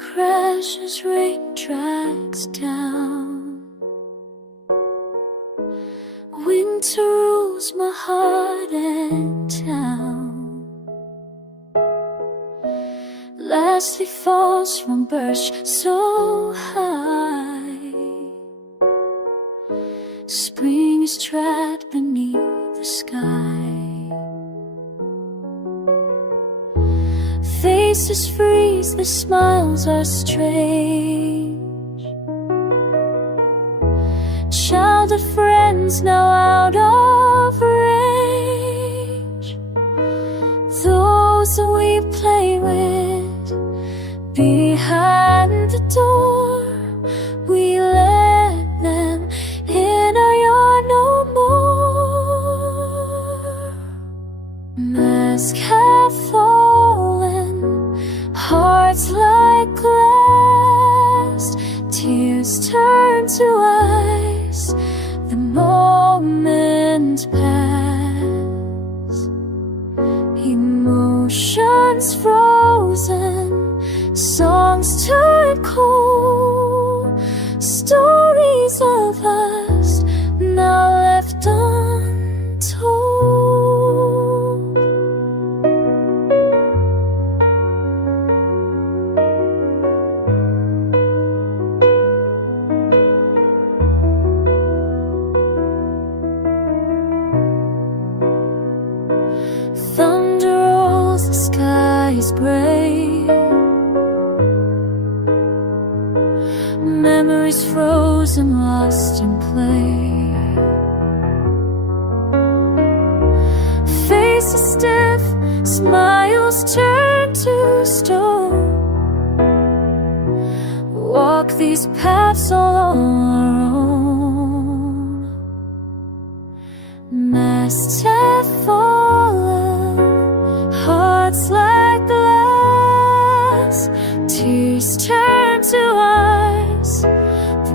crash as rain drags down. Winter rules my heart and town. Lastly falls from birch so high. Spring is trapped beneath the sky. Faces freeze, the smiles are strange. Childhood friends now out of range. Those that we play with behind the door, we let them in our yard no more. Mask have fallen, hearts like glass, tears turn to ice, the moment pass. Emotions frozen, songs turn cold, stories of us now left untold. Thunder rolls, the sky is gray. Memories frozen, lost in play. Faces stiff, smiles turn to stone. Walk these paths all on our own. Masks have fallen, hearts like glass, tears turn to ice, the